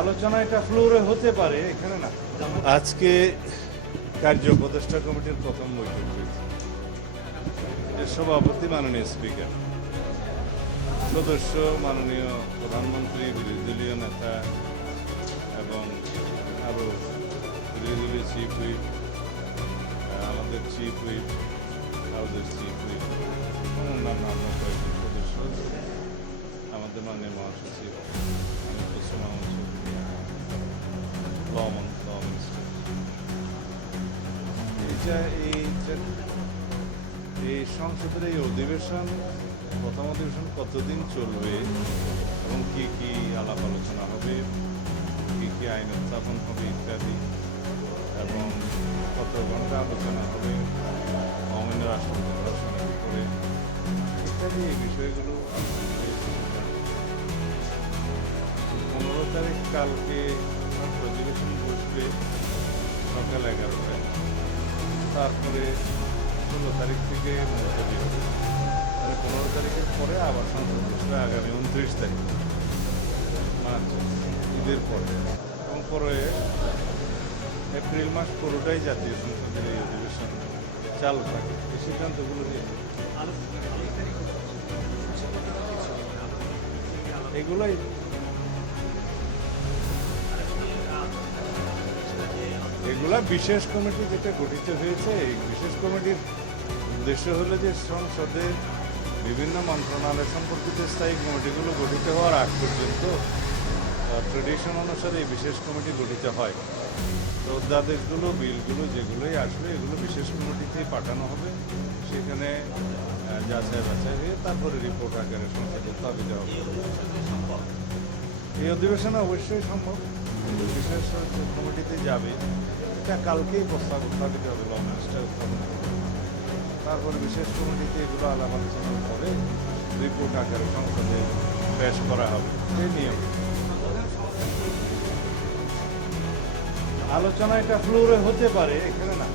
আলোচনা এটা ফ্লোরে হতে পারে, এখানে না। আজকে কার্য উপদেষ্টা কমিটির প্রথম বৈঠক হয়েছে। এর সভাপতি মাননীয় স্পিকার, সদস্য মাননীয় প্রধানমন্ত্রী, বিরোধী দলীয় নেতা এবং আরও বিরোধী দলীয় চিফ হুইপ, আমাদের চিফ হুইপ, হাউসের চিফ হুইপ এবং অন্যান্য আমরা কয়েকজন সদস্য, আমাদের মাননীয় মহাসচিব, এই সংসদের এই অধিবেশন, প্রথম অধিবেশন কতদিন চলবে এবং কি কি আলাপ আলোচনা হবে, কি কি আইন উত্থাপন হবে ইত্যাদি, এবং কত ঘন্টা আলোচনা হবে, অমিন রাষ্ট্রপতি আলোচনা করে ইত্যাদি, এই বিষয়গুলো 15 তারিখ কালকে অধিবেশন বসবে সকাল 11টায়, তারপরে 16 তারিখ থেকে মুলতবি হবে, মানে 15 তারিখের পরে আবার সংসদ বসবে আগামী 29 তারিখ মার্চ, ঈদের পরে, এবং পরে এপ্রিল মাস পুরোটাই জাতীয় সংসদের এই অধিবেশন চালু থাকে। এই সিদ্ধান্তগুলো নিয়ে এগুলোই এগুলা বিশেষ কমিটি যেটা গঠিত হয়েছে, এই বিশেষ কমিটির উদ্দেশ্য হলো যে সংসদে বিভিন্ন মন্ত্রণালয় সম্পর্কিত স্থায়ী কমিটিগুলো গঠিত হওয়ার আগ পর্যন্ত ট্রেডিশন অনুসারে এই বিশেষ কমিটি গঠিত হয়। তো অধ্যাদেশগুলো, বিলগুলো যেগুলোই আসবে এগুলো বিশেষ কমিটিতেই পাঠানো হবে, সেখানে যাচাই বাছাই হয়ে তারপরে রিপোর্ট আকারে সংসদে উত্থাপিত হবে। এই অধিবেশনে অবশ্যই সম্ভব, কিন্তু বিশেষ কমিটিতে যাবে, এটা কালকেই প্রস্তাব উত্থাপিত হবে, ল মিনিস্টার উত্থাপন করবে, তারপরে বিশেষ কমিটিতে এগুলো আলাপ আলোচনার পরে রিপোর্ট আকারে সংসদে পেশ করা হবে। এই নিয়ম আলোচনা এটা ফ্লোরে হতে পারে, এখানে না।